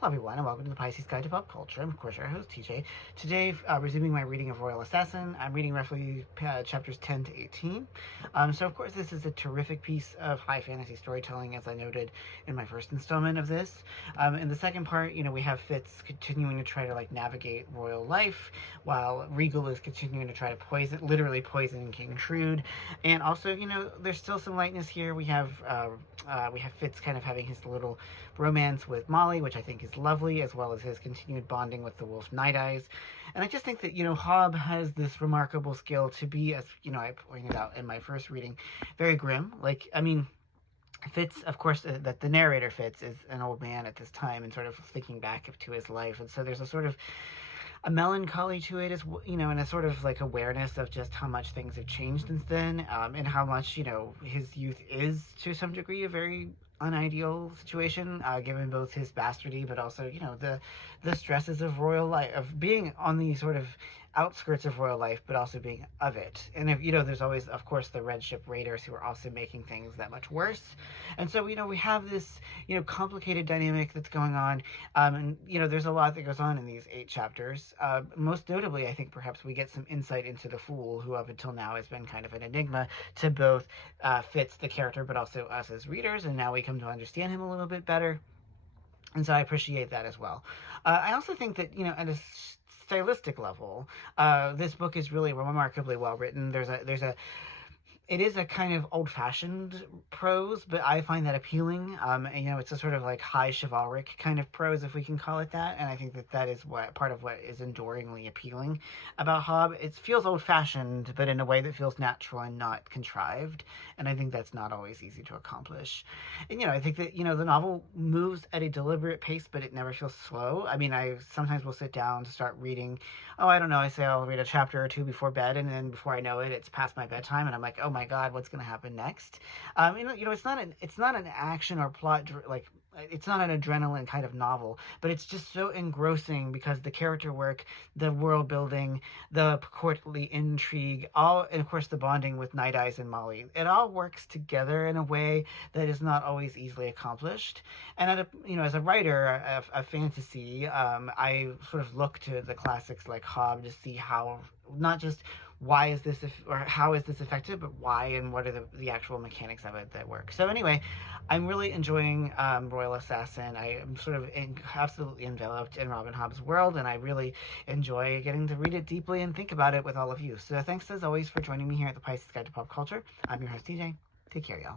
Hello everyone, and welcome to the Pisces Guide to Pop Culture. I'm, of course, your host, TJ. Today, resuming my reading of Royal Assassin, I'm reading roughly chapters 10 to 18. So, of course, this is a terrific piece of high fantasy storytelling, as I noted in my first installment of this. In the second part, we have Fitz continuing to try to, navigate royal life, while Regal is continuing to try to literally poison King Shrewd. And also, there's still some lightness here. We have Fitz kind of having his little romance with Molly, which I think is lovely, as well as his continued bonding with the wolf Night Eyes. And I just think that, Hobb has this remarkable skill to be, as, I pointed out in my first reading, very grim. Fitz, of course, the narrator Fitz is an old man at this time and sort of thinking back to his life. And so there's a sort of a melancholy to it, and a sort of awareness of just how much things have changed since then, and how much, his youth is to some degree a very unideal situation, given both his bastardy, but also, the stresses of royal life, of being on the sort of outskirts of royal life, but also being of it. And if there's always, of course, the Red Ship Raiders who are also making things that much worse. And so, we have this, complicated dynamic that's going on. And, there's a lot that goes on in these 8 chapters. Most notably, I think perhaps we get some insight into the Fool, who up until now has been kind of an enigma to both Fitz, the character, but also us as readers. And now we come to understand him a little bit better. And so I appreciate that as well. I also think that, at a stylistic level, this book is really remarkably well written. It is a kind of old-fashioned prose, but I find that appealing. It's a sort of high chivalric kind of prose, if we can call it that. And I think that is part of what is enduringly appealing about Hobb. It feels old-fashioned, but in a way that feels natural and not contrived. And I think that's not always easy to accomplish. And, I think that, the novel moves at a deliberate pace, but it never feels slow. I mean, I sometimes will sit down to start reading. I don't know, I say I'll read a chapter or two before bed, and then before I know it, it's past my bedtime, and I'm like, oh my God, what's going to happen next? It's not an action or plot, it's not an adrenaline kind of novel, but it's just so engrossing because the character work, the world building, the courtly intrigue, and of course the bonding with Night Eyes and Molly, it all works together in a way that is not always easily accomplished. And as a writer of fantasy, I sort of look to the classics like Hobb to see how, not just why is this, or how is this effective, but why and what are the actual mechanics of it that work. So anyway, I'm really enjoying Royal Assassin. I am sort of absolutely enveloped in Robin Hobb's world, and I really enjoy getting to read it deeply and think about it with all of you. So thanks as always for joining me here at the Pisces Guide to Pop Culture. I'm your host, TJ. Take care, y'all.